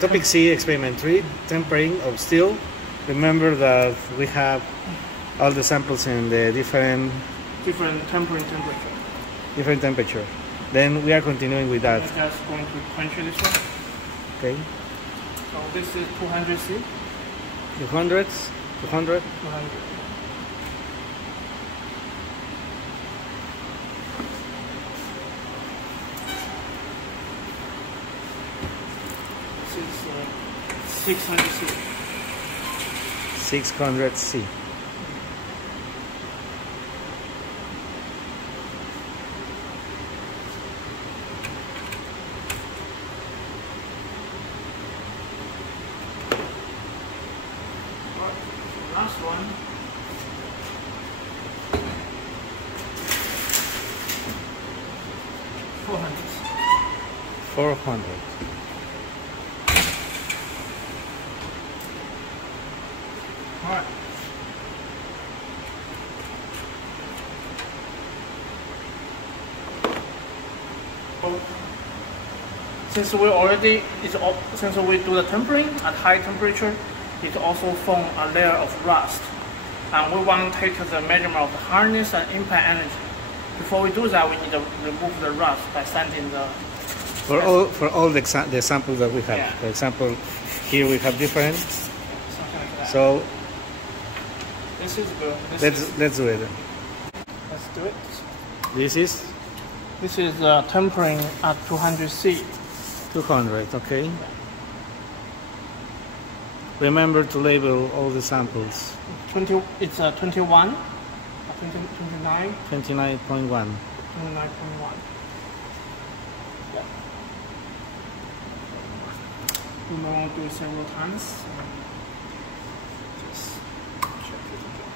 Topic C, experiment 3, tempering of steel. Remember that we have all the samples in the different tempering temperature. Different temperature. Then we are continuing with that. I'm just going to quench this one. Okay. So this is 200 C. 200. 200. This is 600 C. 600 C. Last one. $400. All right. Since we do the tempering at high temperature, it also form a layer of rust, and we want to take the measurement of the hardness and impact energy. Before we do that, we need to remove the rust by sanding the. For all the samples that we have. Yeah. For example, here we have different. Something like that. So this is good. Let's do it. Let's do it. This is tempering at 200 C. 200. Okay. Yeah. Remember to label all the samples. It's 29.1. 29.1. Yeah. We might want to do it several times. Just check it again.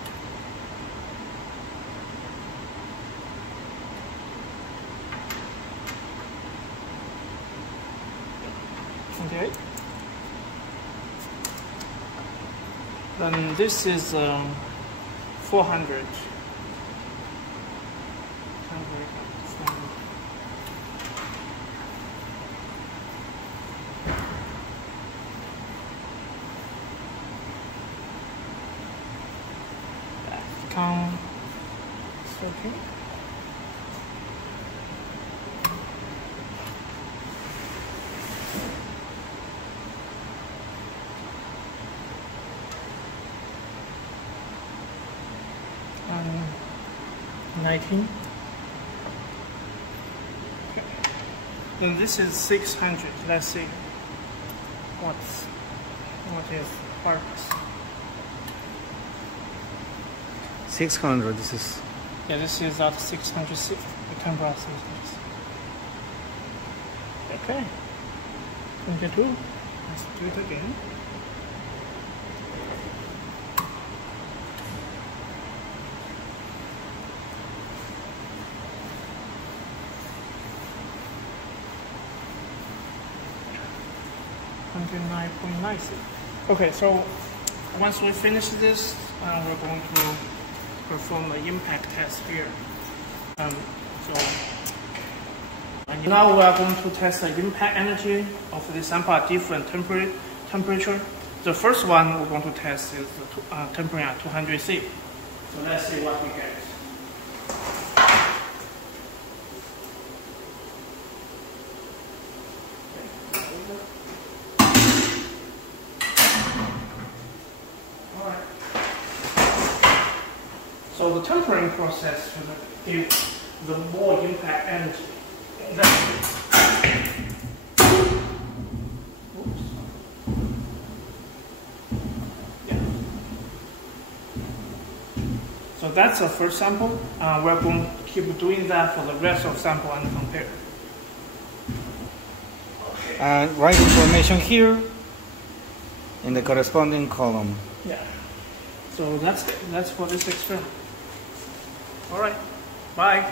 Okay. Then this is 400. Come. Okay. And 19. Okay. Then this is 600. Let's see what is hardness. 600. This is. Yeah, this is at 600 C. The temperature 600 C. Okay. 22. Let's do it again. Okay, so once we finish this, we're going to perform the impact test here. Now we are going to test the impact energy of the sample at different temperature. The first one we're going to test is the tempering at 200 C. So let's see what we get. So the tempering process will give the more impact energy. Oops. Yeah. So that's the first sample. We're going to keep doing that for the rest of sample and compare. And write information here in the corresponding column. Yeah. So that's for this experiment. All right. Bye.